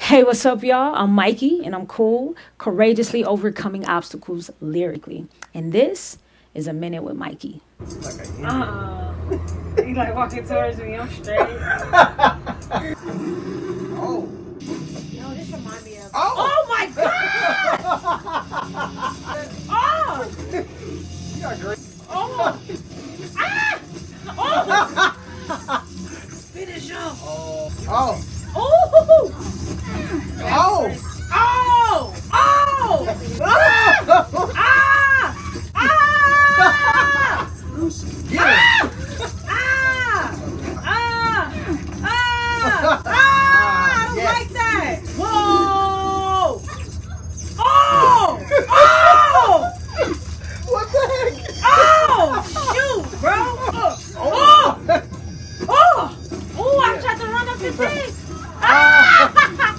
Hey, what's up, y'all? I'm MYKiiiE, and I'm cool, courageously overcoming obstacles lyrically. And this is A Minute with MYKiiiE. You like walking towards me, I'm straight. Oh. No, this reminds me of. Oh, my god! Oh! You got great. Oh! Ah! Oh! Finish him! Oh. Oh. Oh! Oh. Oh! Oh! Ah! Ah! Ah! Get it. Ah! Ah! Ah! Ah! I don't Yes. like that! Whoa! Oh! Oh! What the heck? Oh! Shoot, bro! Oh! Oh! Oh! I tried to run up the thing! Ah!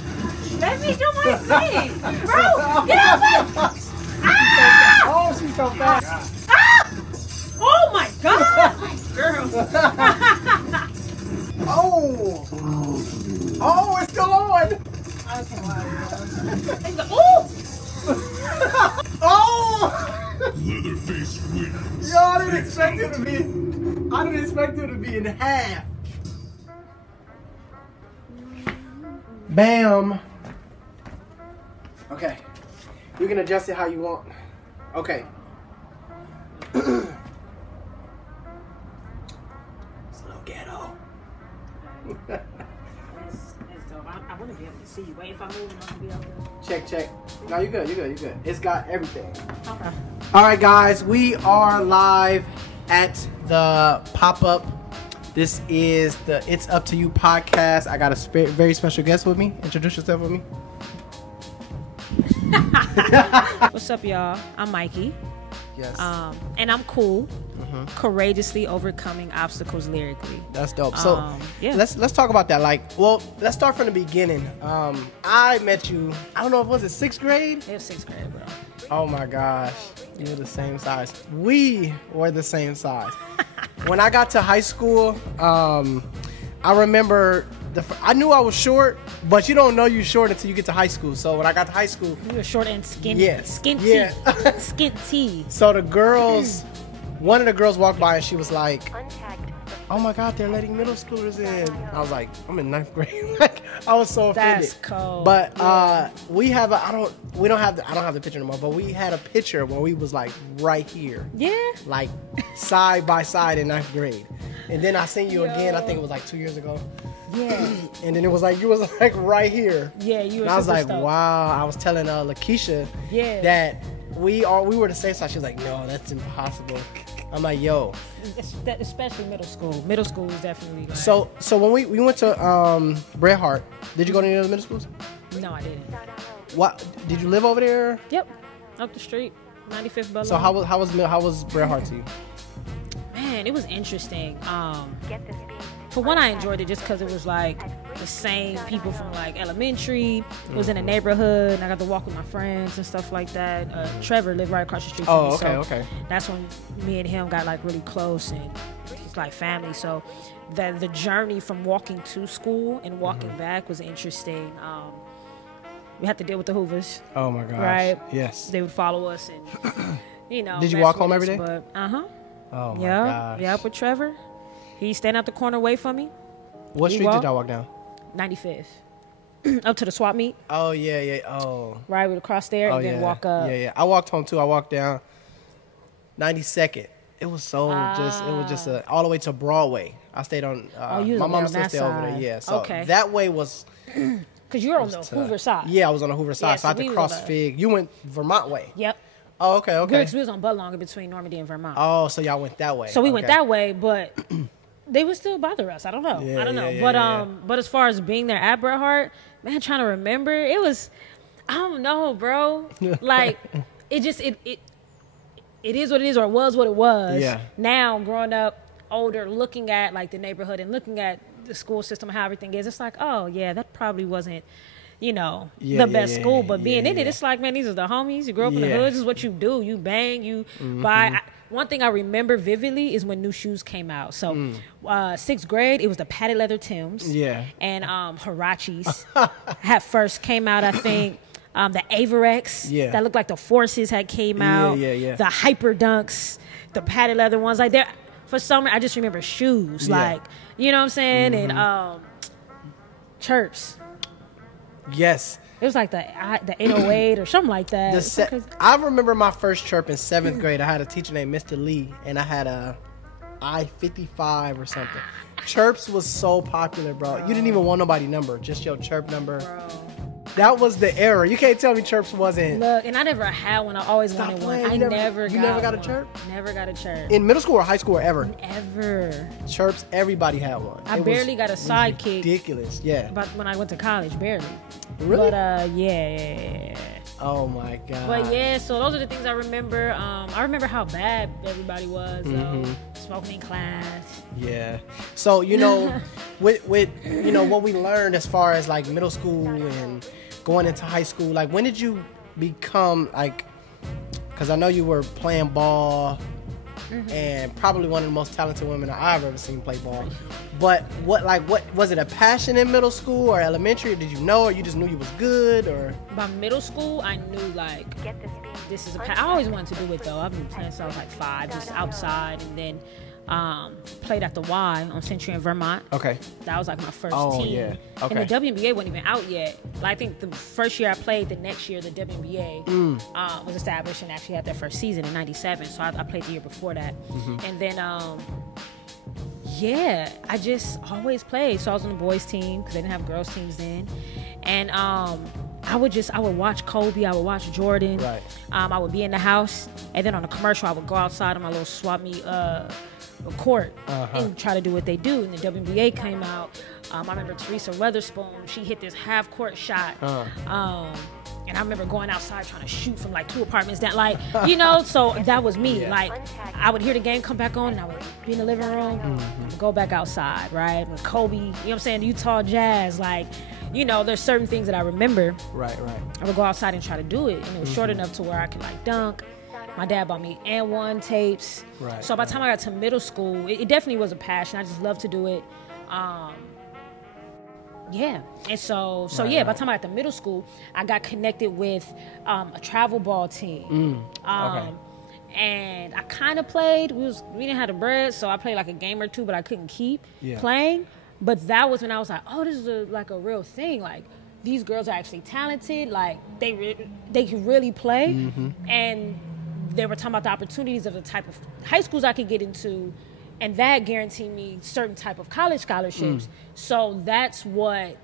Let me do my thing! Bro! Get off it! Ah! Oh, she's so fast. Ah! Oh my god! Girl! Oh. Oh, it's still on. Oh! Oh. Leatherface wins. Yo, I didn't expect it to be. I didn't expect it to be in half. Bam. Okay. You can adjust it how you want. Okay. It's a little ghetto. That's dope. I want to be able to see you. Wait, if I move, I'm going to be able to. Check, check. No, you're good. You're good. You're good. It's got everything. Okay. All right, guys. We are live at the pop-up. This is the It's Up to You podcast. I got a very special guest with me. Introduce yourself with me. What's up, y'all? I'm MYKiiiE, Yes. and I'm cool, courageously overcoming obstacles lyrically. That's dope. So yeah. let's talk about that. Like, well, let's start from the beginning. I met you. I don't know. Was it 6th grade? It was 6th grade, bro. Oh my gosh, you were the same size. We were the same size. When I got to high school, I remember I knew I was short, but you don't know you're short until you get to high school. So when I got to high school, You were short and skinny. Yes. Skinty. Yeah. Skinty. so the girls, one of the girls walked by and she was like, "Oh my God, they're letting middle schoolers in." I was like, "I'm in 9th grade." Like, I was so offended. That's cold. But we have I don't have the picture anymore. But we had a picture where we was like right here, Yeah. like side by side in 9th grade. And then I seen you again. I think it was like 2 years ago. Yeah. And then it was like you was like right here. Yeah, you were And I was super like, stoked. wow. I was telling Lakeisha Yeah. that we were the same size. She was like, no, that's impossible. I'm like, yo. Especially middle school. Middle school is definitely like, So when we went to Bret Hart, did you go to any other middle schools? No, I didn't. What did you live over there? Yep. Up the street. 95th Butler. So how was Bret Hart to you? Man, it was interesting. For one, I enjoyed it just because it was like the same people from like elementary. It was in a neighborhood, and I got to walk with my friends and stuff like that. Trevor lived right across the street from me. Oh, okay, so okay. That's when me and him got like really close, and he's like family. So the journey from walking to school and walking back was interesting. We had to deal with the Hoovers. Oh my gosh. Right. Yes. They would follow us, and Did you mess walk with home every us, day? But Oh my yeah, gosh. yeah, with Trevor. He's standing out the corner away from me. What We street walk. did y'all walk down? 95th. Up to the swap meet, Oh yeah, yeah. Oh. right? We'd cross there Oh and then yeah. walk up. Yeah, yeah. I walked home too. I walked down 92nd. It was so just all the way to Broadway. I stayed on. you was my over mom there still on that stay over there. side. Yeah. So Okay. that way was. Because you're on the tough. Hoover side. Yeah, I was on the Hoover side, Yeah, so I had so to we was cross on the- Fig. You went Vermont way. Yep. Oh, okay, okay. Because we was on Budlong in between Normandy and Vermont. Oh, so y'all went that way. so we went Okay. that way, but they would still bother us. I don't know. Yeah, I don't know. yeah, but yeah, yeah. but as far as being there at Bret Hart, man, trying to remember, it was, I don't know, bro. Like, it is what it is, or it was what it was. Yeah. Now, growing up older, looking at like the neighborhood and looking at the school system, how everything is, it's like, oh yeah, that probably wasn't, the best school. But being in it, it's like, man, these are the homies. You grew up in the Yeah. hood. This is what you do. You bang. You buy. one thing I remember vividly is when new shoes came out. So, sixth grade, it was the padded leather Timbs. Yeah. And Huaraches had first came out, I think. The Averex that looked like the Forces had came out. Yeah. The Hyper Dunks, the padded leather ones. Like, there, for some reason, I just remember shoes. Like, you know what I'm saying? And chirps. Yes. It was like the 808 or something like that. I remember my first chirp in 7th grade. I had a teacher named Mr. Lee, and I had a I-55 or something. Chirps was so popular, bro. You didn't even want nobody's number, just your chirp number. Bro. That was the era. You can't tell me chirps wasn't. Look, and I never had one. I always wanted one. You never got a chirp? Never got a chirp. In middle school or high school or ever? Ever. Chirps, everybody had one. I barely got a sidekick. Ridiculous, yeah. But when I went to college, barely. Really? But yeah. Oh my god. But yeah, so those are the things I remember. I remember how bad everybody was. Smoking in class. Yeah. So with what we learned as far as like middle school and going into high school, like when did you become like? Because I know you were playing ball. And probably one of the most talented women I've ever seen play ball. But what was it a passion in middle school or elementary? Or did you know, or you just knew you was good? Or by middle school, I knew like this is a passion. I always wanted to do it though. I've been playing since I was like 5, just outside, and then played at the Y on Century in Vermont. Okay, that was like my first team. Yeah. Okay. And the WNBA wasn't even out yet. But I think the first year I played, the next year the WNBA was established and actually had their first season in '97. So I played the year before that, and then I just always played. So I was on the boys team because they didn't have girls teams then, and I would watch Kobe, I would watch Jordan. Right. I would be in the house, and then on a commercial I would go outside on my little swap meet court and try to do what they do. And the WNBA came out. I remember Teresa Weatherspoon, she hit this half court shot. And I remember going outside trying to shoot from like 2 apartments down, like, so that was me. Yeah. Like, I would hear the game come back on and I would be in the living room, go back outside, right? With Kobe, you know what I'm saying? Utah Jazz, like, there's certain things that I remember. Right. I would go outside and try to do it. And it was short enough to where I could like dunk. My dad bought me and1 tapes. Right. So by the time I got to middle school, it definitely was a passion. I just loved to do it. Yeah. And so by the time I got to middle school, I got connected with a travel ball team. And I kind of played. We didn't have the bread, so I played like a game or two, but I couldn't keep playing. But that was when I was like, oh, this is like a real thing. Like, these girls are actually talented. Like, they can really play. And they were talking about the opportunities of the type of high schools I could get into, and that guaranteed me certain type of college scholarships. So that's what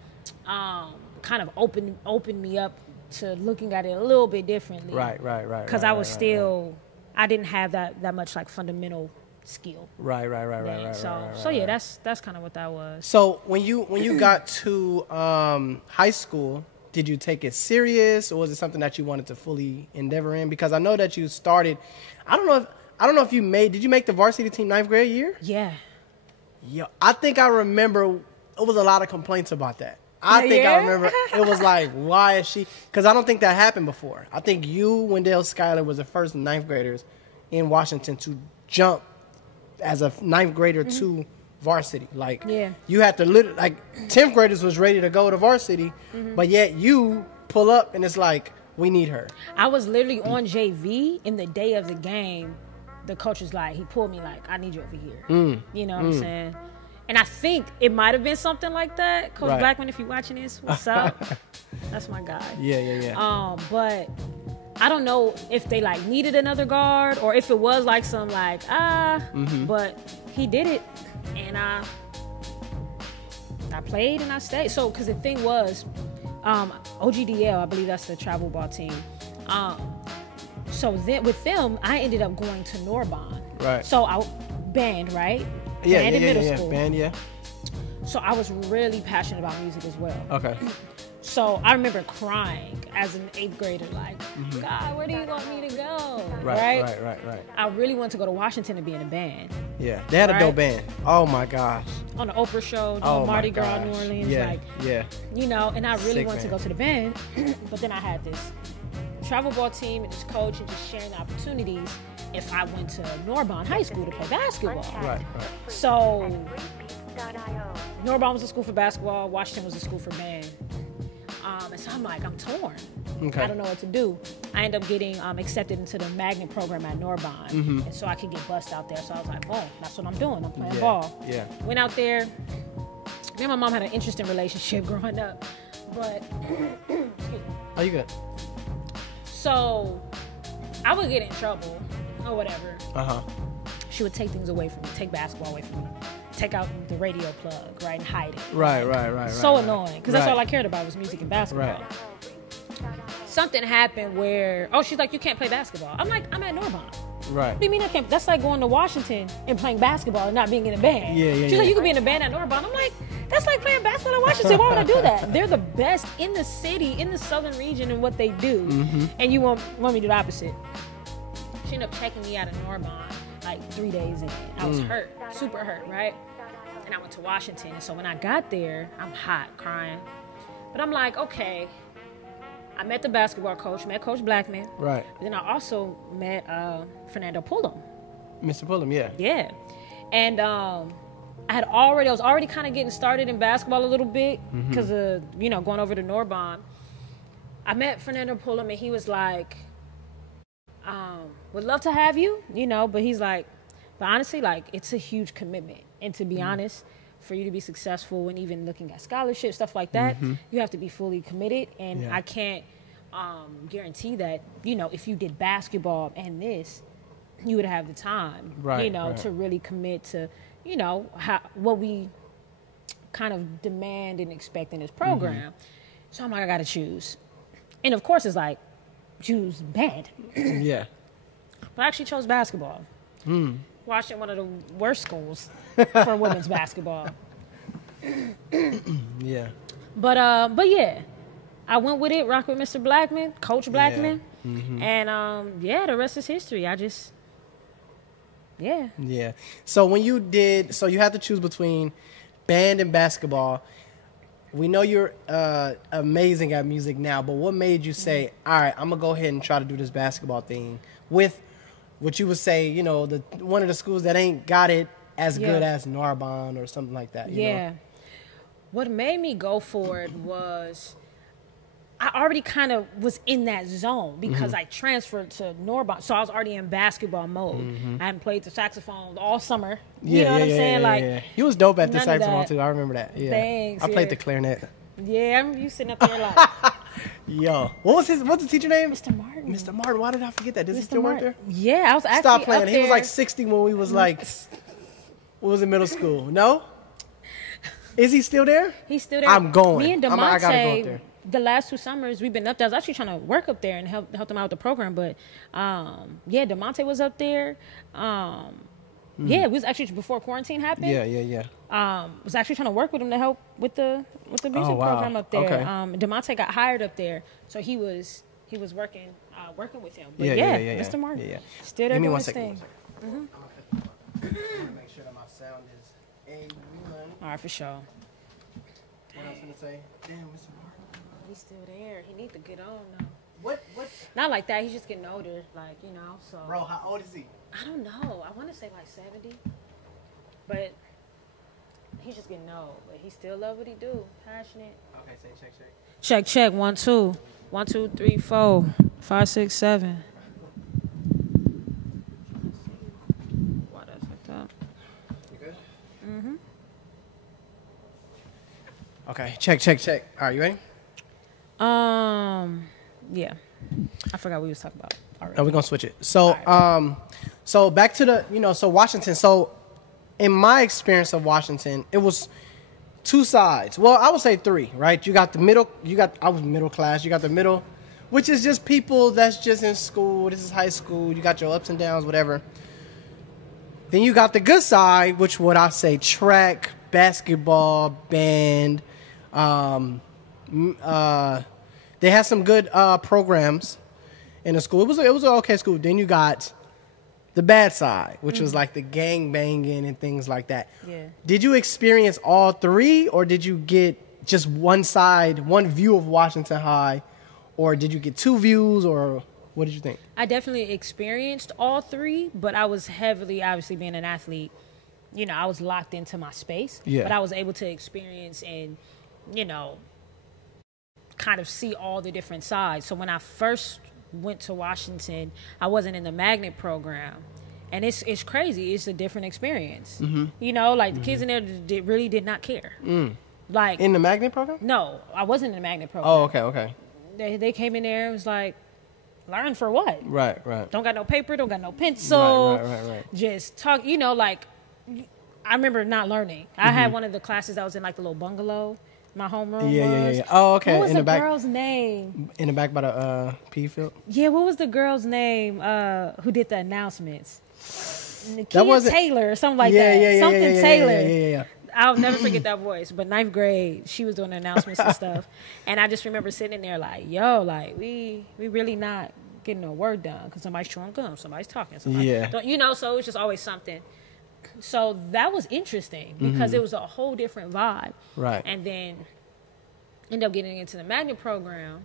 kind of opened me up to looking at it a little bit differently. Right. Because I was still, I didn't have that much like fundamental skill. Right. So yeah, that's kind of what that was. So when you got to high school, did you take it serious, or was it something that you wanted to fully endeavor in? Because I know that you started. I don't know if did you make the varsity team 9th grade year? Yeah. I think I remember it was a lot of complaints about that. I remember it was like, why is she? Because I don't think that happened before. I think you, Wendell Schuyler, was the first 9th graders in Washington to jump as a 9th grader to varsity. Like, you had to literally, like, 10th graders was ready to go to varsity, but yet you pull up and it's like, we need her. I was literally on JV in the day of the game. The coach was like, he pulled me like, I need you over here. You know what I'm saying? And I think it might have been something like that. Coach Blackman, if you're watching this, what's up? That's my guy. Yeah. But I don't know if they like needed another guard or if it was like some like, but he did it. And I played and I stayed. So, because the thing was, OGDL, I believe that's the travel ball team. So then with them, I ended up going to Norbonne. Right. So band, right? Band in middle school. Band, yeah. So I was really passionate about music as well. Okay. So I remember crying as an 8th grader, like, God, where do you want me to go? Right. I really wanted to go to Washington and be in a band. Yeah, they had a dope band. Oh my gosh. On the Oprah show, doing Mardi Gras, New Orleans, and I really wanted to go to the band, but then I had this travel ball team and this coach and just sharing the opportunities. if I went to Norbonne High School to play basketball. Right. So Norbonne was a school for basketball. Washington was a school for band. And so I'm like, I'm torn. Okay. I don't know what to do. I end up getting accepted into the magnet program at Norbonne. And so I could get bussed out there. So I was like, boom, that's what I'm doing. I'm playing ball. Yeah. Went out there. Me and my mom had an interesting relationship growing up. But, Oh, you good? so I would get in trouble or whatever. Uh-huh. She would take things away from me, take basketball away from me, take out the radio plug, right, and hide it. Right. So annoying, because that's all I cared about was music and basketball. Right. Something happened where, she's like, you can't play basketball. I'm like, I'm at Norbonne. Right. What do you mean I can't? That's like going to Washington and playing basketball and not being in a band. Yeah. She's like, you could be in a band at Norbonne. I'm like, that's like playing basketball at Washington. Why would I do that? They're the best in the city, in the southern region, in what they do. And you want me to do the opposite. She ended up checking me out of Norbonne like 3 days in. I was hurt, super hurt, right? And I went to Washington. And so when I got there, I'm hot, crying. But I'm like, okay. I met the basketball coach, met Coach Blackman. Right. But then I also met Fernando Pullum. Mr. Pullum, yeah. Yeah. And I was already kind of getting started in basketball a little bit because of, going over to Norbonne. I met Fernando Pullum and he was like, would love to have you, but he's like, but honestly, like, it's a huge commitment. And to be honest, for you to be successful and even looking at scholarships, stuff like that, you have to be fully committed. And I can't guarantee that, if you did basketball and this, you would have the time, to really commit to, what we kind of demand and expect in this program. So I'm like, I got to choose. And of course, it's like, choose band. Yeah. But I actually chose basketball. Washington, one of the worst schools for women's basketball. Yeah. But yeah, I went with it, rock with Mr. Blackman, Coach Blackman. And the rest is history. Yeah. So when you you had to choose between band and basketball. We know you're amazing at music now, but what made you say, all right, I'm going to go ahead and try to do this basketball thing with what you would say, one of the schools that ain't got it as good as Narbonne or something like that, you know? What made me go for it was I already kind of was in that zone because I transferred to Norbonne. So I was already in basketball mode. I hadn't played the saxophone all summer. You know what I'm saying? Like, you was dope at the saxophone too. I remember that. Yeah. Thanks. I played the clarinet. Yeah, I remember you sitting up there like, yo, what's the teacher name? Mr. Martin. Mr. Martin. Why did I forget that? Does he still work there? Yeah, I was actually Stop playing. up He was there. like 60 when we was like, what was in middle school? No? Is he still there? He's still there. I'm going. Me and I gotta go up DeMonte, there. the last 2 summers we've been up there. I was actually trying to work up there and help them out with the program. But DeMonte was up there. It was actually before quarantine happened. Yeah. Was actually trying to work with him to help with the music program up there. Okay. DeMonte got hired up there, so he was working with him. But Yeah. Mr. Martin, Yeah. still there Give me doing one his second. thing. Make sure that my sound is A1. All right, for sure. What I was gonna say? Damn, Mr. Martin. He's still there. He needs to get on now. What? Not like that. He's just getting older, so. Bro, how old is he? I don't know. I want to say like 70. But he's just getting old. But he still love what he do. Passionate. Okay, say check. Check. 1, 2. 1, 2, 3, 4, 5, 6, 7. Why that's like that? You good? Okay, check. All right, you ready? Yeah. I forgot what we was talking about already. No, we're gonna switch it. So, so back to the, so Washington. So, in my experience of Washington, it was 2 sides. Well, I would say 3, right? You got the middle. I was middle class. You got the middle, which is just people that's just in school. This is high school. You got your ups and downs, whatever. Then you got the good side, which would I say track, basketball, band. They had some good programs in the school. It was an okay school. Then you got the bad side, which was like the gang banging and things like that. Yeah. Did you experience all 3, or did you get just one side, one view of Washington High, or did you get 2 views, or What did you think? I definitely experienced all three, but I was heavily, obviously being an athlete, you know, I was locked into my space. Yeah. But I was able to experience and, you know, kind of see all the different sides. So when I first went to Washington, I wasn't in the magnet program. And it's crazy. It's a different experience. Mm-hmm. You know, like the kids in there really did not care. Like In the magnet program? No, I wasn't in the magnet program. Oh, okay. They came in there, it was like, learn for what? Right. Don't got no paper, don't got no pencil. Right. Just talk, you know, like, I remember not learning. I had one of the classes that was in like the little bungalow, my homeroom. Yeah. Oh, okay. What was in the the back, girl's name? In the back by the P field? Yeah, what was the girl's name who did the announcements? That wasn't Taylor or something like that. Something Taylor. Yeah. I'll never forget that voice. But 9th grade, she was doing the announcements and stuff. And I just remember sitting in there like, yo, like, we really not getting no work done because somebody's chewing gum, somebody's talking. You know, so it was just always something. So that was interesting because it was a whole different vibe. Right. And then ended up getting into the magnet program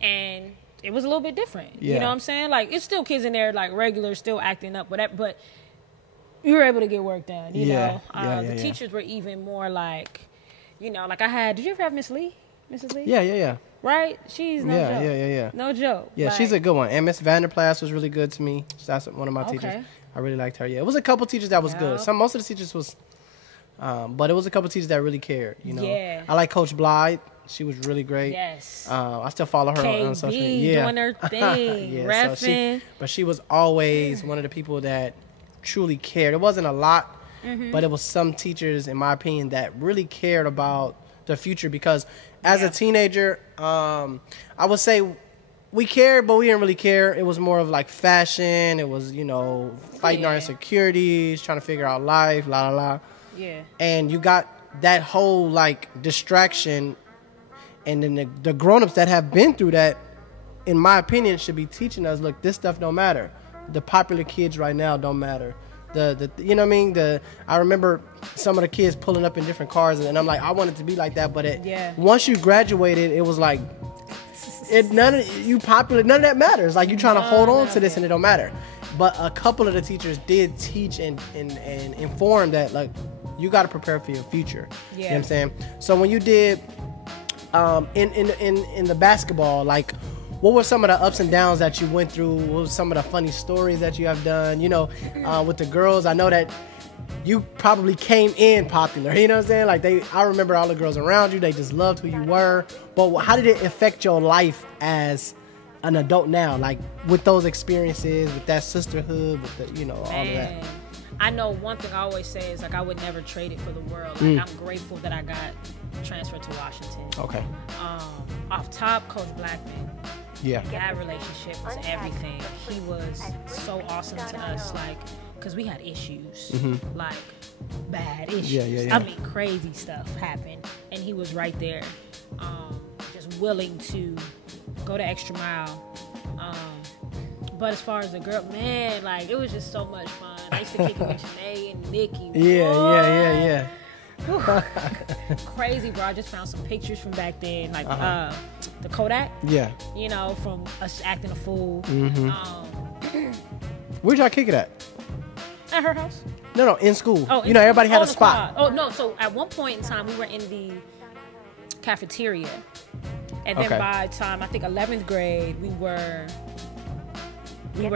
and it was a little bit different. Yeah. You know what I'm saying? Like, it's still kids in there, like, regular, still acting up, whatever, but you were able to get work done, you know? The teachers were even more like, you know, like did you ever have Miss Lee? Mrs. Lee? Yeah. Right? She's no joke. Yeah. No joke. Yeah, like, she's a good one. And Miss Vanderplas was really good to me. That's one of my teachers. I really liked her. Yeah, it was a couple teachers that was good. Most of the teachers was, but it was a couple teachers that really cared, you know? Yeah. I like Coach Blythe. She was really great. Yes. I still follow her on social media. Yeah. Doing her thing, reffing. But she was always one of the people that truly cared. It wasn't a lot, but it was some teachers, in my opinion, that really cared about the future because as a teenager, I would say we cared, but we didn't really care. It was more of like fashion. It was, you know, fighting our insecurities, trying to figure out life, la. Yeah. And you got that whole like distraction. And then the grown-ups that have been through that, in my opinion, should be teaching us, look, this stuff don't matter. The popular kids right now don't matter. The you know what I mean? I remember some of the kids pulling up in different cars, and I'm like, I wanted to be like that. But once you graduated, it was like, none of that matters. Like, you're trying to hold on to this, and it don't matter. But a couple of the teachers did teach and inform that, like, you got to prepare for your future. Yeah. You know what I'm saying? So when you did... in the basketball, like, what were some of the ups and downs that you went through? What were some of the funny stories that you have done? You know, with the girls, I know that you probably came in popular. You know what I'm saying? Like, I remember all the girls around you. They just loved who you were. But how did it affect your life as an adult now? Like, with those experiences, with that sisterhood, with the, you know, all of that. I know one thing I always say is, like, I would never trade it for the world. Like, I'm grateful that I got transferred to Washington. Okay. Off top, Coach Blackman. Yeah. That relationship was everything. He was so awesome to us, like, because we had issues, like, bad issues. Yeah. I mean, crazy stuff happened, and he was right there, just willing to go the extra mile. But as far as the girl, man, like, it was just so much fun. I used to kick it with Janae and Nikki. Yeah. Crazy, bro. I just found some pictures from back then, like the Kodak. Yeah. You know, from us acting a fool. Where'd y'all kick it at? At her house. No, in school. Oh, you know, everybody had a spot. Oh, no. So at one point in time, we were in the cafeteria. And then by the time, I think 11th grade, we were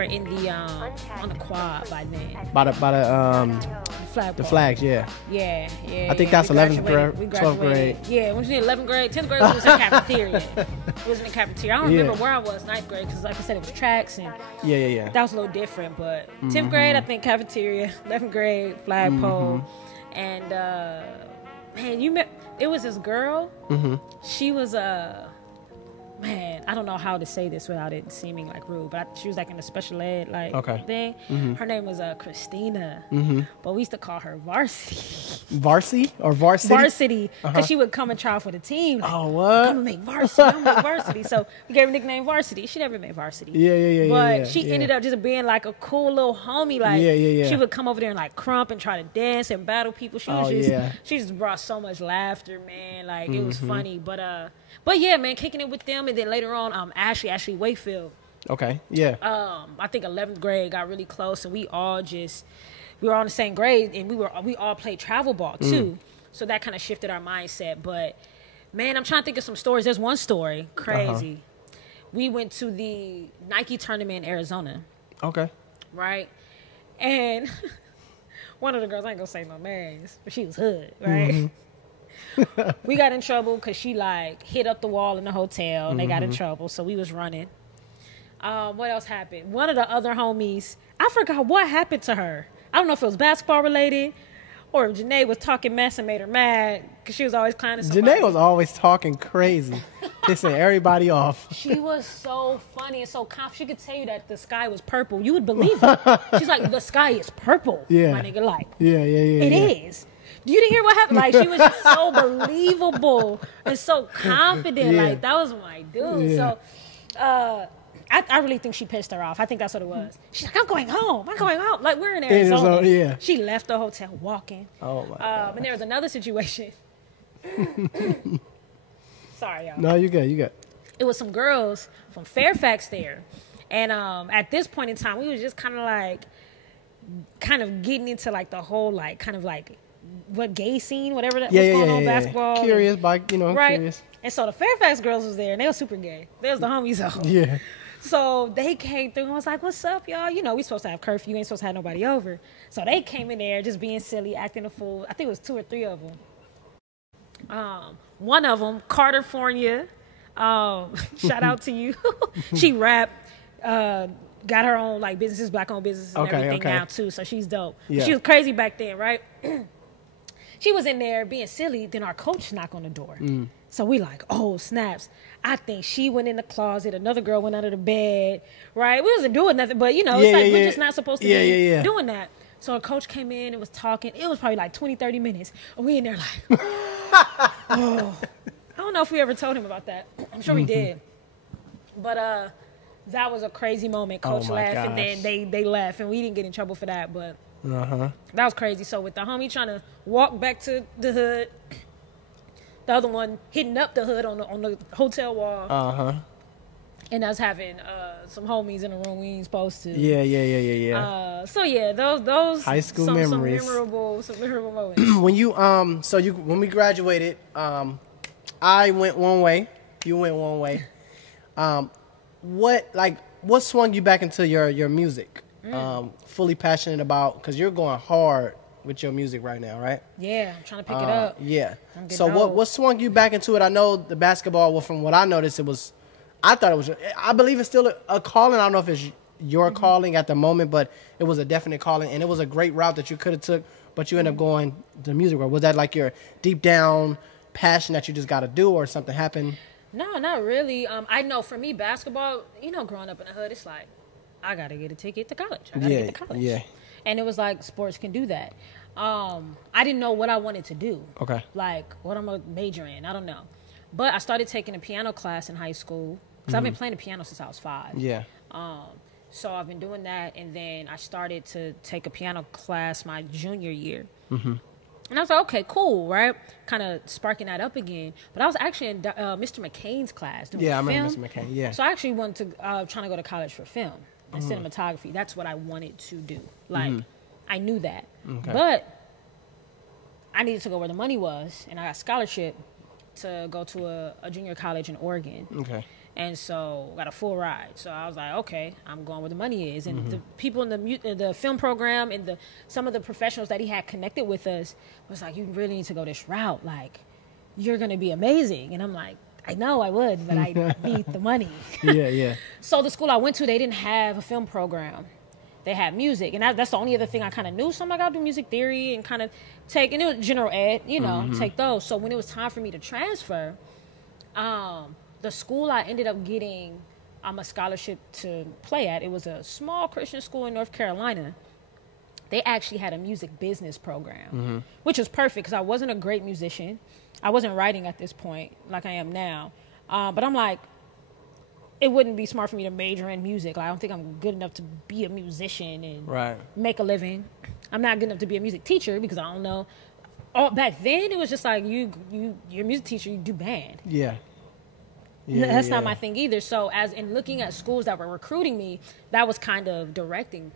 in the on the quad by then. By the flagpole. The flags, yeah. Yeah. I think that's 11th grade, 12th grade. Yeah, when we was in 11th grade, 10th grade, we was in the cafeteria. It was in the cafeteria. I don't remember where I was 9th grade because, like I said, it was tracks and yeah. That was a little different. But 10th grade, I think cafeteria. 11th grade, flagpole, and man, it was this girl. She was man, I don't know how to say this without it seeming like rude, but she was like in a special ed thing. Her name was Christina, but we used to call her Varsity. Varsity or Varsity? Varsity, because she would come and try for the team. Like, oh, what? Come and make Varsity. I'm make Varsity. So we gave her the nickname Varsity. She never made Varsity. Yeah. But she ended up just being like a cool little homie. Like, she would come over there and like crump and try to dance and battle people. She was she just brought so much laughter, man. Like, it was funny, but yeah, man, kicking it with them, and then later on, Ashley Wakefield. Okay. Yeah. I think 11th grade got really close, and we were all on the same grade, and we all played travel ball too. So that kind of shifted our mindset. But man, I'm trying to think of some stories. There's one story, crazy. We went to the Nike tournament in Arizona. Okay. Right? And one of the girls, I ain't gonna say no names, but she was hood, right? We got in trouble because she like hit up the wall in the hotel, and they got in trouble, so we was running. What else happened? One of the other homies, I forgot what happened to her. I don't know if it was basketball related or if Janae was talking mess and made her mad because she was always clowning somebody. Janae was always talking crazy, pissing everybody off. She was so funny and so confident. She could tell you that the sky was purple. You would believe it. She's like, the sky is purple. Yeah. My nigga, like. Yeah. It is. You didn't hear what happened? Like, she was just so believable and so confident. Yeah. Like, that was my dude. Yeah. So, I really think she pissed her off. I think that's what it was. She's like, I'm going home. Like, we're in Arizona. Yeah. She left the hotel walking. Oh, my God. And there was another situation. Sorry, y'all. No, you good. It was some girls from Fairfax there. And at this point in time, we was just kind of getting into, like, the whole, like, kind of, like, what gay scene, whatever that was going on, basketball. Curious, right? Curious. And so the Fairfax girls was there, and they were super gay. They was the homies, though. Yeah. So they came through and was like, what's up, y'all? You know, we supposed to have curfew. You ain't supposed to have nobody over. So they came in there just being silly, acting a fool. I think it was 2 or 3 of them. One of them, Carterfornia, shout out to you. She rapped, got her own, like, businesses, black-owned businesses and everything now, too. So she's dope. Yeah. She was crazy back then, right? She was in there being silly. Then our coach knocked on the door. So we like, oh, snaps. I think she went in the closet. Another girl went under the bed, right? We wasn't doing nothing, but, it's like we're just not supposed to be doing that. So our coach came in and was talking. It was probably like 20, 30 minutes. And we in there like, oh. I don't know if we ever told him about that. I'm sure we did. But that was a crazy moment. Coach laughed, and then they left, and we didn't get in trouble for that, but that was crazy. So with the homie trying to walk back to the hood, the other one hitting up the hood on the hotel wall, and us having some homies in the room we ain't supposed to. Yeah. So yeah, those high school memories, some memorable moments. When we graduated, I went one way, you went one way. What swung you back into your music? Fully passionate about, because you're going hard with your music right now, right? Yeah, I'm trying to pick it up. Yeah. So what swung you back into it? I know the basketball, well, from what I noticed, I believe it's still a calling. I don't know if it's your calling at the moment, but it was a definite calling, and it was a great route that you could have took, but you ended up going the music route. Was that like your deep down passion that you just got to do, or something happened? No, not really. I know for me, basketball, growing up in the hood, it's like, I got to get a ticket to college. I got to get to college. Yeah. And it was like, sports can do that. I didn't know what I wanted to do. Okay. Like, what I'm going to major in. I don't know. But I started taking a piano class in high school, because I've been playing the piano since I was 5. Yeah. So I've been doing that, and then I started to take a piano class my junior year. And I was like, okay, cool, right? Kind of sparking that up again. But I was actually in Mr. McCain's class doing film. I remember Mr. McCain, yeah. So I actually wanted to, trying to go to college for film and cinematography. That's what I wanted to do. Like, I knew that. Okay. But I needed to go where the money was, and I got a scholarship to go to a junior college in Oregon. Okay. And so got a full ride. So I was like, okay, I'm going where the money is. And the people in the film program and some of the professionals that he had connected with us was like, you really need to go this route. Like, you're going to be amazing. And I'm like, I know I would, but I need the money. Yeah. So the school I went to, they didn't have a film program. They had music. And that's the only other thing I kind of knew. So I'm like, I'll do music theory and kind of take, and it was general ed, take those. So when it was time for me to transfer, the school I ended up getting a scholarship to play at, it was a small Christian school in North Carolina. They actually had a music business program, which was perfect because I wasn't a great musician. I wasn't writing at this point like I am now. But I'm like, it wouldn't be smart for me to major in music. Like, I don't think I'm good enough to be a musician and make a living. I'm not good enough to be a music teacher because I don't know. Back then, it was just like, you're a music teacher, you do band. Yeah. That's not my thing either. So as in looking at schools that were recruiting me, that was kind of directing.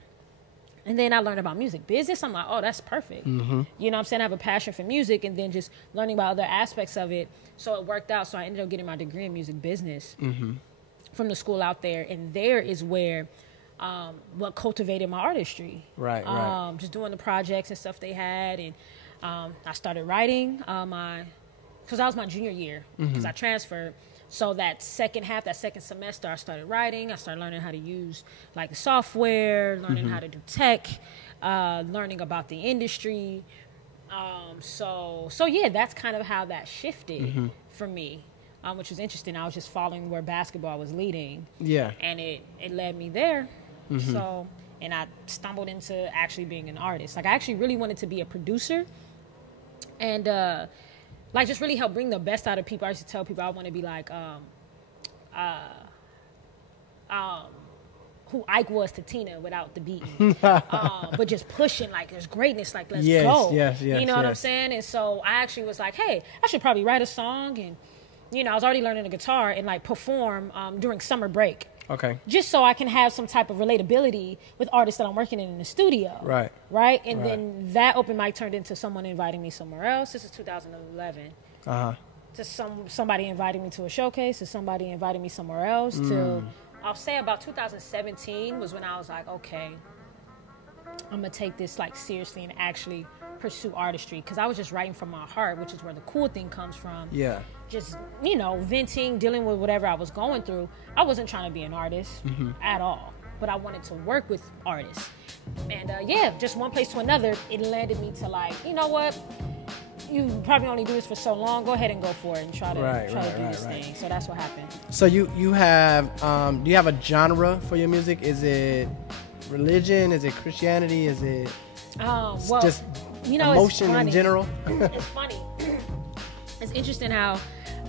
And then I learned about music business. I'm like, oh, that's perfect. You know what I'm saying? I have a passion for music, and then just learning about other aspects of it. So it worked out. So I ended up getting my degree in music business from the school out there. And there is where what cultivated my artistry. Right. Just doing the projects and stuff they had. And I started writing because that was my junior year because I transferred. So that second semester, I started writing. I started learning how to use like software, learning how to do tech, learning about the industry. So yeah, that's kind of how that shifted for me, which was interesting. I was just following where basketball was leading. Yeah. And it led me there. So, and I stumbled into actually being an artist. Like I actually really wanted to be a producer and, like, just really help bring the best out of people. I used to tell people I want to be like who Ike was to Tina without the beating. But just pushing, like, there's greatness, like, let's go. Yes, you know what I'm saying? And so I actually was like, hey, I should probably write a song. And, you know, I was already learning the guitar and, like, perform during summer break. Okay. Just so I can have some type of relatability with artists that I'm working in the studio. Right. Right? And then that open mic turned into someone inviting me somewhere else. This is 2011. To somebody inviting me to a showcase, to somebody inviting me somewhere else. To, I'll say about 2017 was when I was like, okay, I'm going to take this like seriously and actually pursue artistry. Because I was just writing from my heart, which is where the cool thing comes from. Yeah. Just, you know, venting, dealing with whatever I was going through. I wasn't trying to be an artist at all, but I wanted to work with artists. And yeah, just one place to another, it landed me to like, you know what? You probably only do this for so long. Go ahead and go for it and try to do this thing. So that's what happened. So you have, do you have a genre for your music? Is it religion? Is it Christianity? Is it well, just you know, emotion in general? It's funny. It's interesting how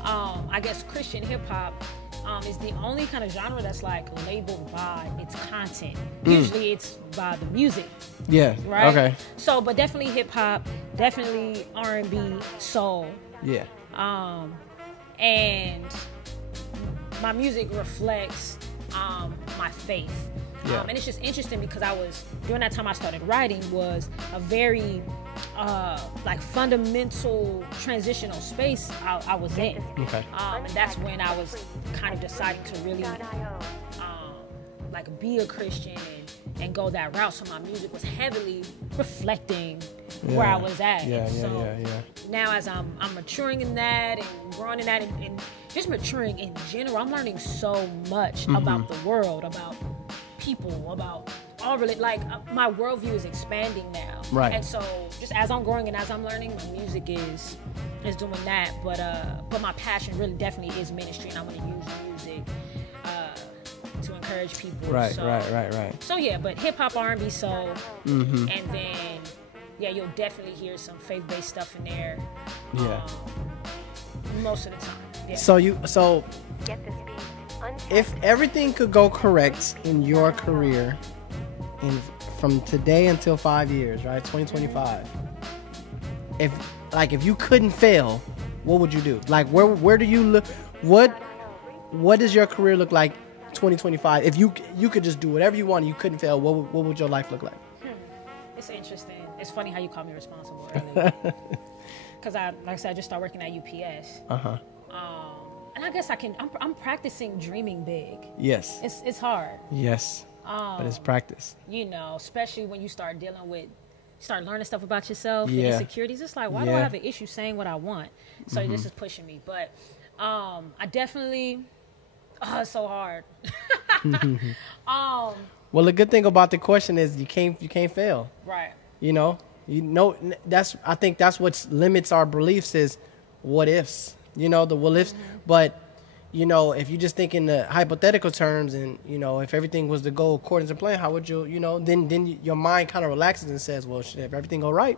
I guess Christian hip hop is the only kind of genre that's like labeled by its content. Usually it's by the music. Yeah. Right? Okay. So, but definitely hip hop, definitely R&B, soul. Yeah. And my music reflects my faith. Yeah. And it's just interesting because during that time I started writing was a very like fundamental transitional space I was in. Okay. And that's when I was kind of deciding to really like be a Christian and go that route. So my music was heavily reflecting where I was at. Now as I'm maturing in that and growing in that and just maturing in general, I'm learning so much about the world, about people, about all really, like my worldview is expanding now. Right. And so just as I'm growing and as I'm learning, my music is doing that. But my passion really definitely is ministry, and I want to use music to encourage people. Right, so, right. So yeah, but hip hop, R&B, soul, and then yeah, you'll definitely hear some faith-based stuff in there. Yeah. Most of the time. Yeah. So get this beat. If everything could go correct in your career, from today until 5 years, right, 2025, if you couldn't fail, what would you do? Like, where do you look? What does your career look like 2025? If you could just do whatever you want and you couldn't fail, what would your life look like? It's interesting. It's funny how you call me responsible earlier. Because like I said, I just started working at UPS. And I guess I'm practicing dreaming big. Yes. It's hard. Yes. But it's practice. You know, especially when you start learning stuff about yourself and insecurities. It's like, why do I have an issue saying what I want? So this is pushing me. But I definitely, it's so hard. Well, the good thing about the question is you can't fail. Right. You know, I think that's what limits our beliefs is what ifs. You know, the what ifs. But, you know, if you just think in the hypothetical terms and, you know, if everything was to go according to plan, how would you know, then your mind kind of relaxes and says, well, shit, if everything go right,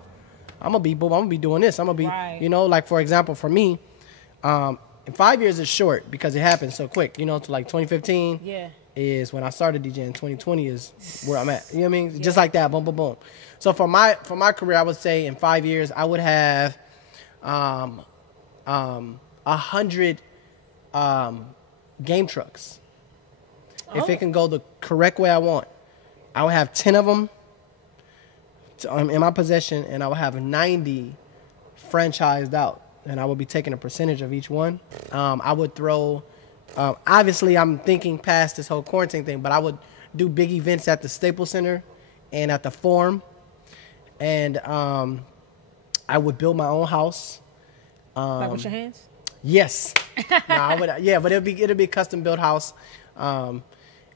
I'm going to be doing this. I'm going to be, you know, like, for example, for me, 5 years is short because it happened so quick, you know, to like 2015 is when I started DJing. 2020 is where I'm at. You know what I mean? Just like that, boom, boom, boom. So for my career, I would say in 5 years, I would have 100 game trucks. If it can go the correct way I want, I would have 10 of them in my possession, and I would have 90 franchised out, and I would be taking a percentage of each one. I would throw, obviously I'm thinking past this whole quarantine thing, but I would do big events at the Staples Center and at the Forum, and I would build my own house. Like with your hands? Yes. No, I would. Yeah, but it'll be a custom built house,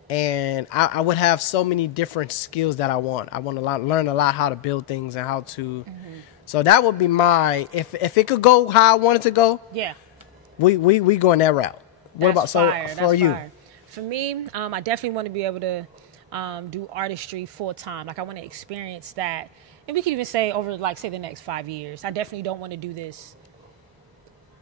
and I would have so many different skills that I want. I want to learn a lot how to build things and how to. So that would be my if it could go how I want it to go. Yeah. We going that route. What about fire. for you? Fire. For me, I definitely want to be able to do artistry full time. Like I want to experience that, and we could even say over like say the next 5 years. I definitely don't want to do this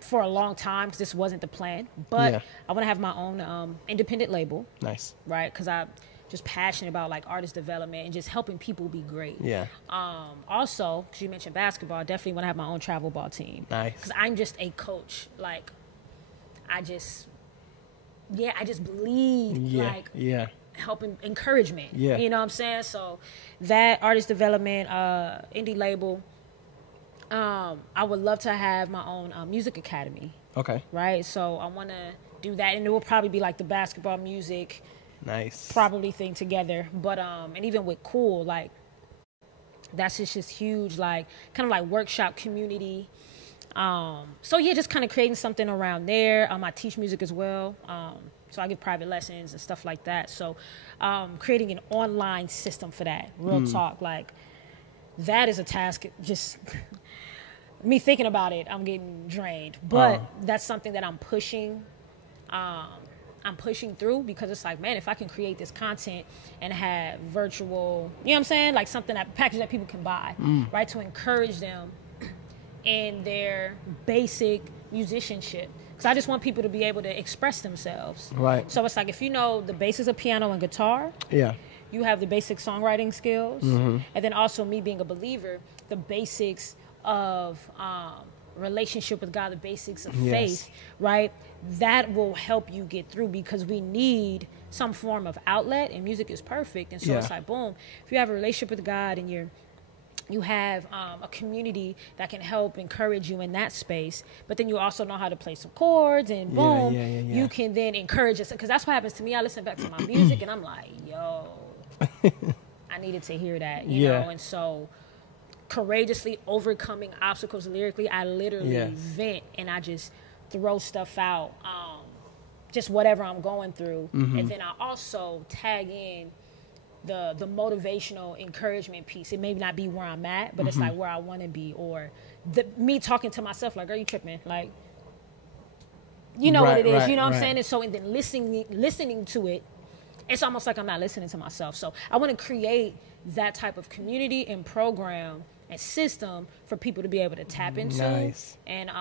for a long time because this wasn't the plan, but I want to have my own independent label. Nice. Right, because I'm just passionate about like artist development and just helping people be great. Yeah. Also, because you mentioned basketball, I definitely want to have my own travel ball team. Nice. Because I'm just a coach. Like, I just believe like helping encouragement. Yeah. You know what I'm saying? So that artist development, indie label. I would love to have my own music academy. Okay. Right? So I want to do that. And it will probably be like the basketball music probably thing together. But, and even with Cool, like, that's just huge, like, kind of like workshop community. So, yeah, just kind of creating something around there. I teach music as well. So I give private lessons and stuff like that. So creating an online system for that. Real talk. Like, that is a task just... Me thinking about it, I'm getting drained. But that's something that I'm pushing. I'm pushing through because it's like, man, if I can create this content and have virtual, you know what I'm saying? Like something that package that people can buy, right? To encourage them in their basic musicianship. Because I just want people to be able to express themselves. Right. So it's like if you know the basics of piano and guitar, you have the basic songwriting skills. And then also me being a believer, the basics of relationship with God, the basics of faith, right? That will help you get through because we need some form of outlet, and music is perfect. And so it's like, boom, if you have a relationship with God and you have a community that can help encourage you in that space, but then you also know how to play some chords, and boom, you can then encourage us. Because that's what happens to me. I listen back to my music and I'm like, yo, I needed to hear that, you know? And so courageously overcoming obstacles lyrically, I literally vent and I just throw stuff out, just whatever I'm going through. And then I also tag in the motivational encouragement piece. It may not be where I'm at, but it's like where I want to be, or me talking to myself like, are you tripping? Like, you know what it is, you know what I'm saying? And so, and then listening to it, it's almost like I'm not listening to myself. So I want to create that type of community and program and system for people to be able to tap into. And and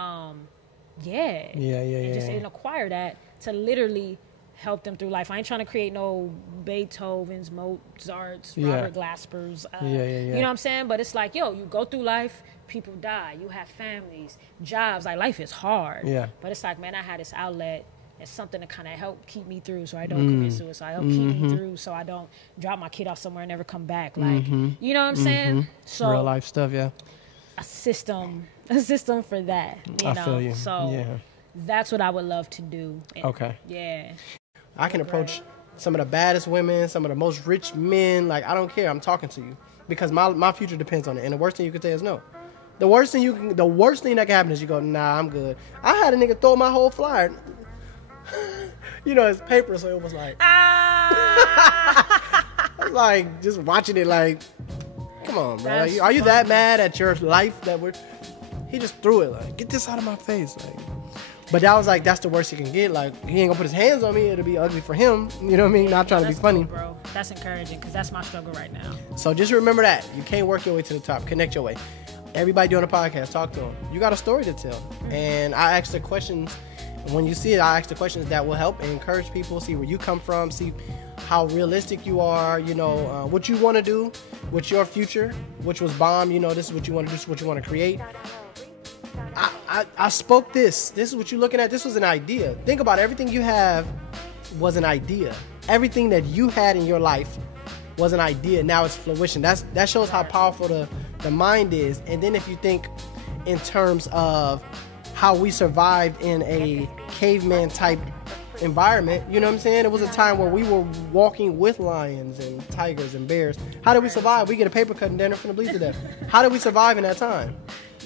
acquire that to literally help them through life. I ain't trying to create no Beethovens, Mozarts, Robert Glaspers. You know what I'm saying? But it's like, yo, you go through life, people die, you have families, jobs, like life is hard. But it's like, man, I had this outlet. It's something to kind of help keep me through so I don't commit suicide. Help keep me through so I don't drop my kid off somewhere and never come back. Like, you know what I'm saying? So real life stuff, a system for that, you know? I feel you. So that's what I would love to do. And, I can approach some of the baddest women, some of the most rich men. Like, I don't care. I'm talking to you because my future depends on it. And the worst thing you can say is no. The worst thing that can happen is you go, nah, I'm good. I had a nigga throw my whole flyer. You know, it's paper, so it was like, I was like, just watching it like, come on, bro. Like, are you that mad at your life that he just threw it, like, get this out of my face. Like, but that was like, that's the worst he can get. Like, he ain't gonna put his hands on me. It'll be ugly for him. You know what I mean? Not trying to be funny. Cool, bro. That's encouraging because that's my struggle right now. So just remember that. You can't work your way to the top. Connect your way. Everybody doing a podcast, talk to them. You got a story to tell. And I ask the questions. When you see it, I ask the questions that will help and encourage people, see where you come from, see how realistic you are, you know, what you want to do with your future, which was bomb, you know, this is what you want to do, this is what you want to create. I spoke this. This is what you're looking at. This was an idea. Think about everything you have was an idea. Everything that you had in your life was an idea. Now it's fruition. That shows how powerful the mind is. And then if you think in terms of how we survived in a caveman type environment, you know what I'm saying? It was a time where we were walking with lions and tigers and bears. How did we survive? We get a paper cut and then they're finna bleed to death. How did we survive in that time?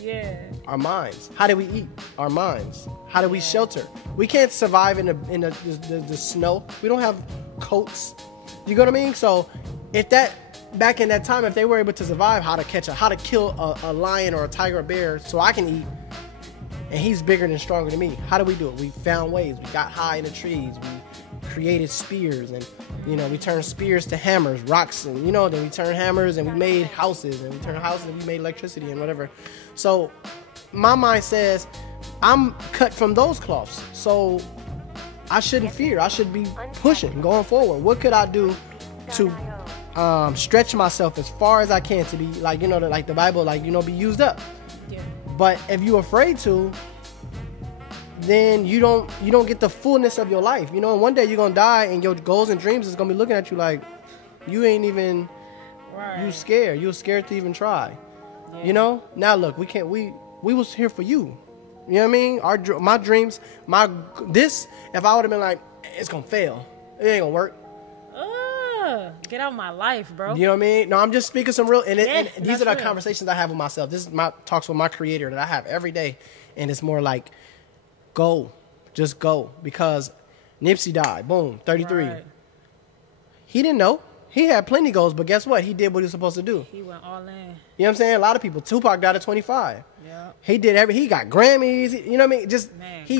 Yeah. Our minds. How did we eat? Our minds. How did we shelter? We can't survive in the snow. We don't have coats. You know what I mean? So if that back in that time, if they were able to survive, how to kill a lion or a tiger or bear so I can eat, and he's bigger and stronger than me. How do we do it? We found ways. We got high in the trees. We created spears, and we turned spears to hammers, rocks, and then we turned hammers and we made houses, and we turned houses and we made electricity and whatever. So my mind says I'm cut from those cloths, so I shouldn't fear. I should be pushing, going forward. What could I do to stretch myself as far as I can to be like the Bible, be used up? Yeah. But if you're afraid to, then you don't get the fullness of your life. And one day you're gonna die, and your goals and dreams is gonna be looking at you like you ain't even. Right. You scared. You're scared to even try. Yeah. Now look, we was here for you. You know what I mean? My dreams, if I would have been like, it's gonna fail, it ain't gonna work. Get out of my life, bro. You know what I mean? No, I'm just speaking some real, and these are the conversations I have with myself. This is my talks with my creator that I have every day, and it's more like, just go, because Nipsey died, boom, 33. Right. He didn't know. He had plenty goals, but guess what? He did what he was supposed to do. He went all in. You know what I'm saying? A lot of people. Tupac died at 25. Yeah. He did he got Grammys. You know what I mean? Just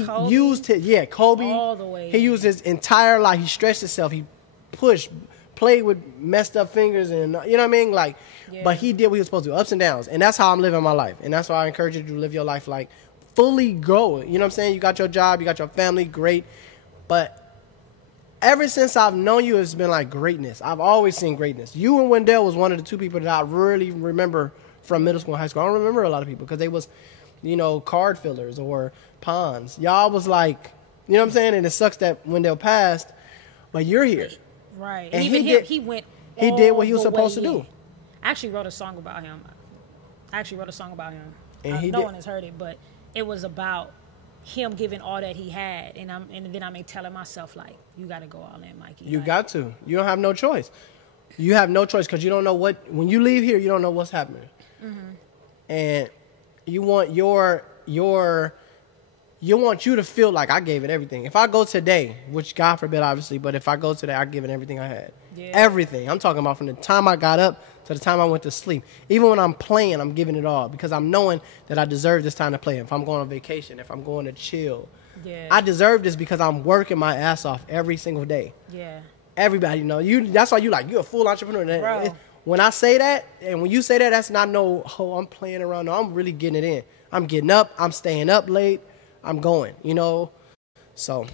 Kobe, used his Kobe. All the way. He used his entire life. He stretched himself. He pushed. Played with messed up fingers, and you know what I mean, but he did what he was supposed to do, ups and downs, and that's how I'm living my life, and that's why I encourage you to live your life like fully go. You know what I'm saying? You got your job, you got your family, great, but ever since I've known you, it's been like greatness. I've always seen greatness. You and Wendell was one of the two people that I really remember from middle school and high school. I don't remember a lot of people because they was, card fillers or pawns. Y'all was like, you know what I'm saying, and it sucks that Wendell passed, but you're here. Right. And even he went. He did what he was supposed to do. I actually wrote a song about him. And no one has heard it, but it was about him giving all that he had, and then I'm telling myself like, you got to go all in, Mikey. You got to. You don't have no choice. You have no choice because you don't know when you leave here, you don't know what's happening, and you want you to feel like I gave it everything. If I go today, which God forbid, obviously, but if I go today, I give it everything I had. Yeah. Everything. I'm talking about from the time I got up to the time I went to sleep. Even when I'm playing, I'm giving it all because I'm knowing that I deserve this time to play. If I'm going on vacation, if I'm going to chill, I deserve this because I'm working my ass off every single day. Yeah. Everybody that's why you're a full entrepreneur. Bro. When I say that, and when you say that, that's not I'm playing around. No, I'm really getting it in. I'm getting up. I'm staying up late. I'm going, so.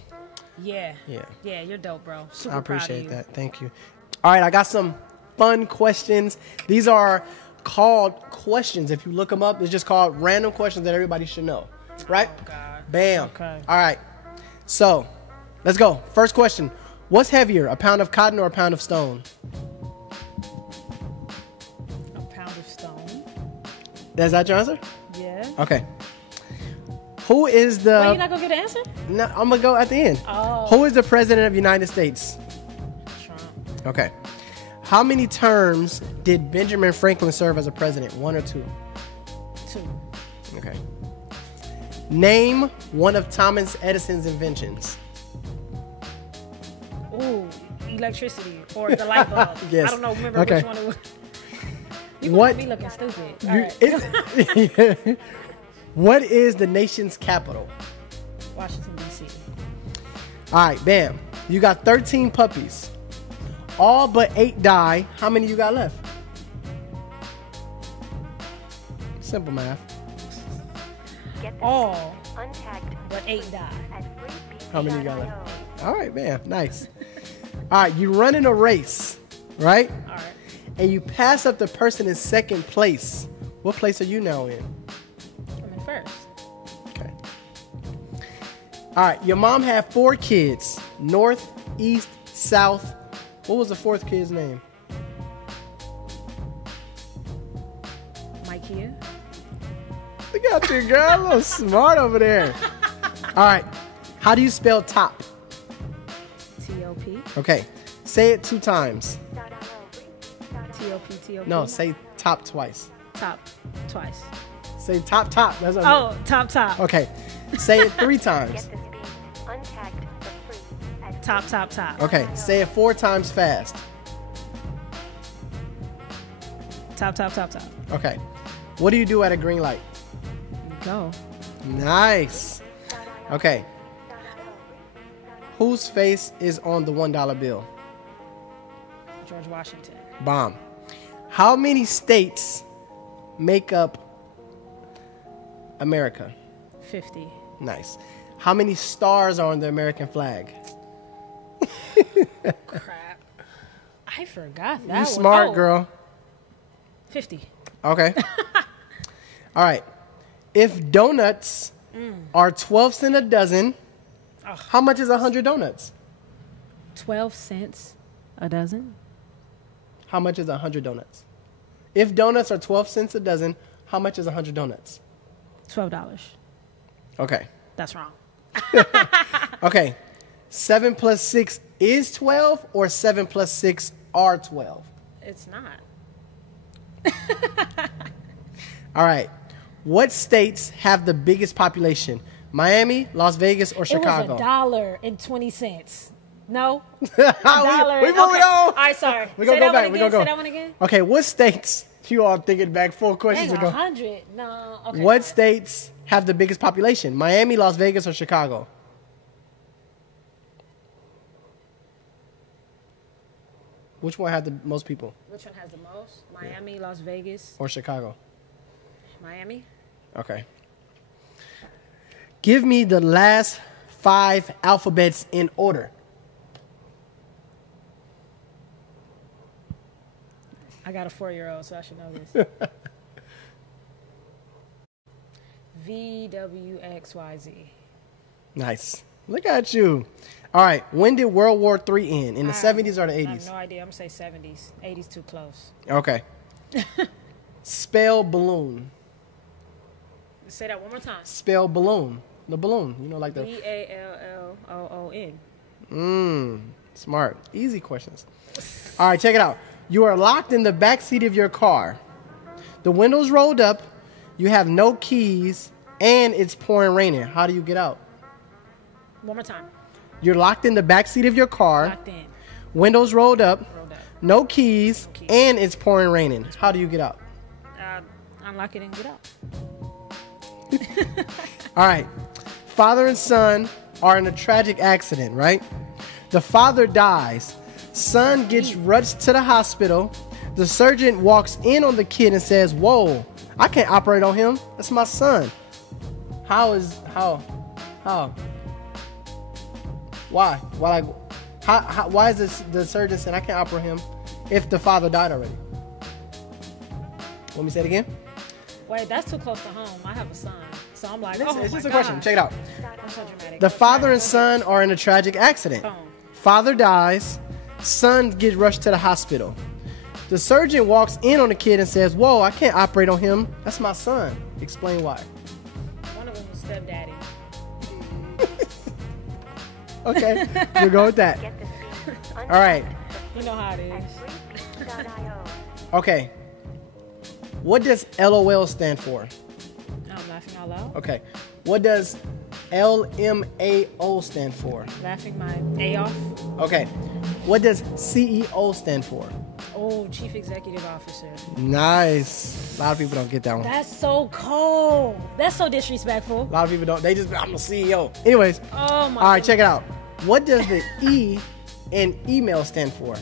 Yeah, you're dope, bro. Super I appreciate proud of you. that. Thank you. All right, I got some fun questions. These are called questions. If you look them up, it's just called random questions that everybody should know, right? Oh, God. Bam. Okay. All right. So, let's go. First question. What's heavier, a pound of cotton or a pound of stone? A pound of stone. Is that your answer? Yeah. Okay. Who is the... Well, you're not going to get an answer? No, I'm going to go at the end. Oh. Who is the president of the United States? Trump. Okay. How many terms did Benjamin Franklin serve as a president? 1 or 2? 2. Okay. Name one of Thomas Edison's inventions. Ooh, electricity or the light bulb. Yes. I don't know. Remember Okay. which one it was. You want me looking stupid. All right. What is the nation's capital? Washington, D.C. All right, bam. You got 13 puppies. All but 8 die. How many you got left? Simple math. All but 8 die. How many you got left? All right, bam. Nice. All right, you run in a race, right? All right. And you pass up the person in second place. What place are you now in? I'm in first. Okay. All right, your mom had 4 kids. North, east, south. What was the fourth kid's name? MYKiiiE. Look at you, girl. A little smart over there. All right. How do you spell top? T-O-P. Okay. Say it 2 times. T-O-P, T-O-P. No, say top twice. Top twice. Say top. That's what Oh, top. Okay. Say it 3 times. Top. Okay. Say it 4 times fast. Top. Okay. What do you do at a green light? Go. Nice. Okay. Whose face is on the $1 bill? George Washington. Bomb. How many states make up America? 50. Nice. How many stars are on the American flag? Crap. I forgot that You one. smart, Oh, girl. 50. Okay. All right. If donuts are 12 cents a dozen, how much is 100 donuts? 12 cents a dozen. How much is 100 donuts? If donuts are 12 cents a dozen, how much is 100 donuts? $12. Okay. That's wrong. Okay. 7 plus 6 is 12, or 7 plus 6 are 12? It's not. All right. What states have the biggest population? Miami, Las Vegas, or Chicago? It was $1.20. No? $1. We moving Okay. on. All right, sorry. We're going to go back. We're going to Say go. that one again. Okay, what states? You all thinking back 4 questions Dang, ago. 100. No. Okay. What sorry. states have the biggest population? Miami, Las Vegas, or Chicago? Which one had the most people? Which one has the most? Miami, Las Vegas, Or Chicago? Miami. Okay. Give me the last 5 alphabets in order. I got a 4-year-old, so I should know this. VWXYZ. Nice. Look at you. All right. When did World War III end? In the 70s or the I have 80s? no idea. I'm going to say 70s. 80s too close. Okay. Spell balloon. Say that one more time. Spell balloon. The balloon. You know, like the... BALLOON. Smart. Easy questions. All right, check it out. You are locked in the back seat of your car. The windows rolled up. You have no keys, and it's pouring raining. How do you get out? One more time. You're locked in the back seat of your car. Locked in. Windows rolled up. Rolled up. No keys, and it's pouring raining. How do you get out? Unlock it and get out. All right. Father and son are in a tragic accident, right? The father dies. Son gets rushed to the hospital. The surgeon walks in on the kid and says, "Whoa, I can't operate on him. That's my son." How? Why? Why is this the surgeon saying I can't operate him if the father died already? Let me say it again. Wait, that's too close to home. I have a son. So I'm like, It's my just a God. question. Check it out. I'm so dramatic. The father and son are in a tragic accident. Boom. Father dies. Son gets rushed to the hospital. The surgeon walks in on the kid and says, "Whoa, I can't operate on him. That's my son." Explain why. One of them was stepdaddy. Okay, we'll go with that. All right. You know how it is. Okay. What does LOL stand for? I'm laughing out loud. Okay. What does LMAO stand for? Laughing my A off. Okay. What does CEO stand for? Oh, Chief Executive Officer. Nice. A lot of people don't get that one. That's so cold. That's so disrespectful. A lot of people don't. They just, I'm a CEO. Anyways. Oh my. All right, check it out. What does the E in email stand for?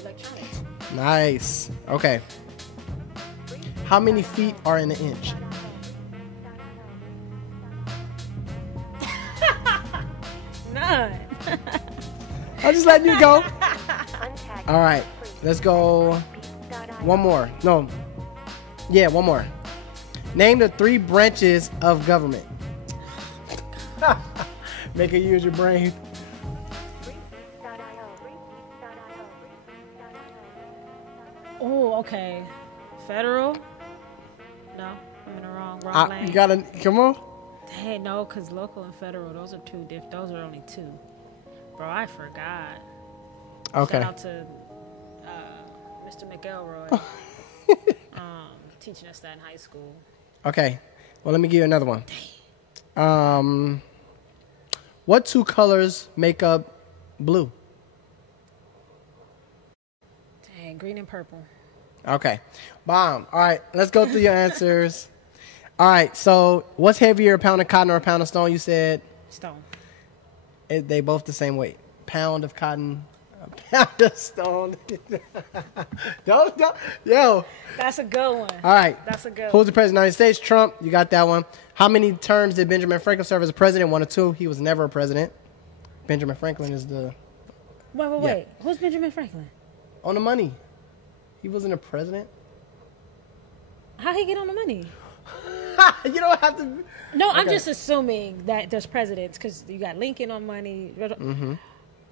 Electronics. Nice. Okay. How many feet are in an inch? None. I'll just let you go. All right. Let's go. One more. No. Yeah, one more. Name the 3 branches of government. Make it use your brain. Oh, okay. Federal? No, I'm in the wrong lane. You gotta come on. Hey, no, because local and federal, those are two different. Those are only two. Bro, I forgot. Okay. Shout out to Mr. McElroy teaching us that in high school. Okay. Well, let me give you another one. What two colors make up blue? Dang, green and purple. Okay. Bomb. All right. Let's go through your answers. All right. So what's heavier, a pound of cotton or a pound of stone? You said Stone. they both the same weight. Pound of cotton, a pound of stone. don't. Yo. That's a good one. All right. That's a good Who's the president of the United States? Trump. You got that one. How many terms did Benjamin Franklin serve as a president? 1 or 2. He was never a president. Benjamin Franklin is the... Wait. Who's Benjamin Franklin? On the money. He wasn't a president. How he get on the money? You don't have to... No, Okay. I'm just assuming that there's presidents because you got Lincoln on money. Mm-hmm.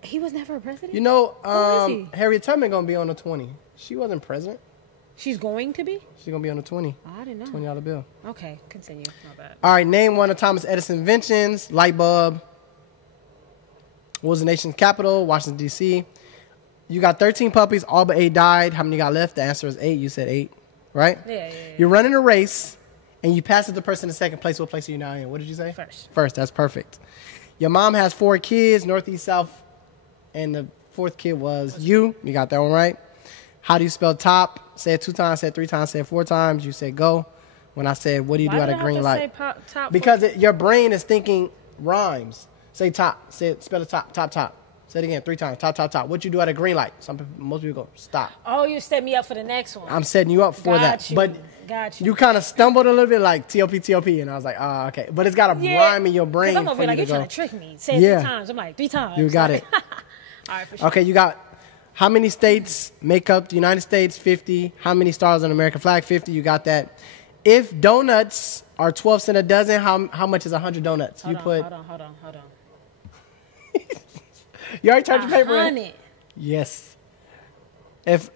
He was never a president? You know, Who is he? Harriet Tubman going to be on the 20. She wasn't president. She's going to be? She's going to be on the 20. Oh, I didn't know. $20 bill. Okay, continue. Not bad. All right, name one of Thomas Edison's inventions. Light bulb. What was the nation's capital? Washington, D.C. You got 13 puppies. All but 8 died. How many got left? The answer is 8. You said 8, right? Yeah. You're running a race, and you pass it to the person in second place. What place are you now in? What did you say? First. That's perfect. Your mom has 4 kids, north, east, south, and the 4th kid was you. You got that one right. How do you spell top? Say it 2 times, say it 3 times, say it 4 times. You said go. When I said, what do you do at a green light? Top Because your brain is thinking rhymes. Say top. Say it, spell the top. Say it again 3 times. Top. What you do at a green light? Most people go stop. Oh, you set me up for the next one. I'm setting you up for that. But Got you. you kind of stumbled a little bit like T-O-P, and I was like, oh, okay. But it's got a rhyme in your brain. Because I'm over for you like, to you're trying go. to trick me. Say it 3 times. I'm like, 3 times. You got it. All right, for sure. Okay, you got how many states make up the United States? 50. How many stars on the American flag? 50. You got that. If donuts are 12 cents a dozen, how much is 100 donuts? Hold on. You already turned your paper in? 100. Yes. If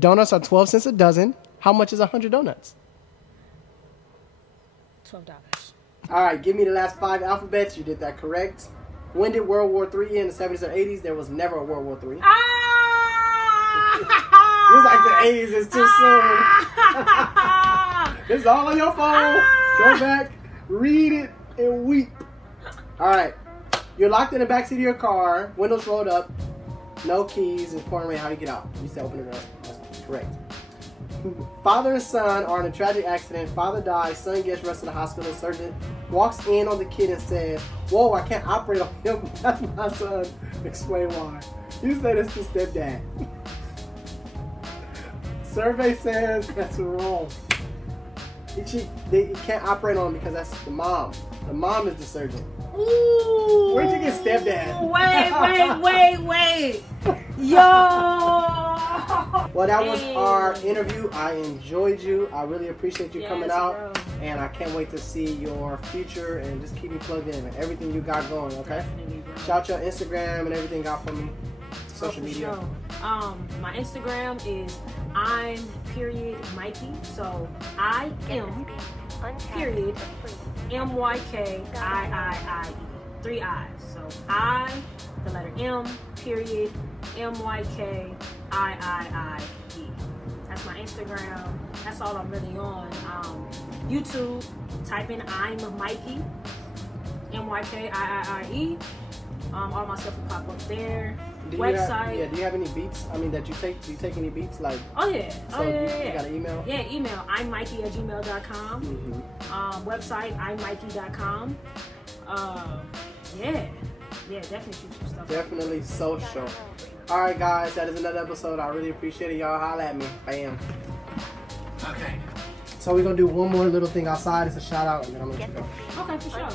donuts are 12 cents a dozen, how much is 100 donuts? $12. All right, give me the last 5 alphabets. You did that correct. When did World War III end? The 70s or 80s? There was never a World War III. It was like the 80s is too soon. It's all on your phone. Go back, read it, and weep. All right. You're locked in the backseat of your car, windows rolled up, no keys, and pouring rain. How do you get out? You said open the door. That's correct. Father and son are in a tragic accident. Father dies. Son gets rushed to the hospital. Surgeon walks in on the kid and says, whoa, I can't operate on him. That's my son. Explain why. You said it's the stepdad. Survey says that's wrong. They can't operate on him because that's the mom. The mom is the surgeon. Ooh. Where'd you get stepdad? Wait. Yo. Well, that was our interview. I enjoyed you. I really appreciate you coming out. Bro. And I can't wait to see your future and just keep me plugged in and everything you got going, okay? Definitely, bro. Shout your Instagram and everything got for me. Social media. Sure. My Instagram is I'm.MYKiiiE. So I.M.MYKiiiE. 3 I's. So I, the letter M, period, MYKiiiE. That's my Instagram. That's all I'm really on. YouTube, type in I'm MYKiiiE. MYKiiiE. All my stuff will pop up there. Website. Do you have any beats? I mean, that you take? Do you take any beats? Like. Oh yeah. So you got an email? Yeah, email. I'mMyKiiiE@gmail.com. Mm-hmm. Website I'mMyKiiiE.com. Yeah, definitely shoot some stuff. Definitely social. All right, guys, that is another episode. I really appreciate it. Y'all holla at me. Bam. Okay. So we're gonna do one more little thing outside. It's a shout out, and then I'm gonna go. Okay, for sure.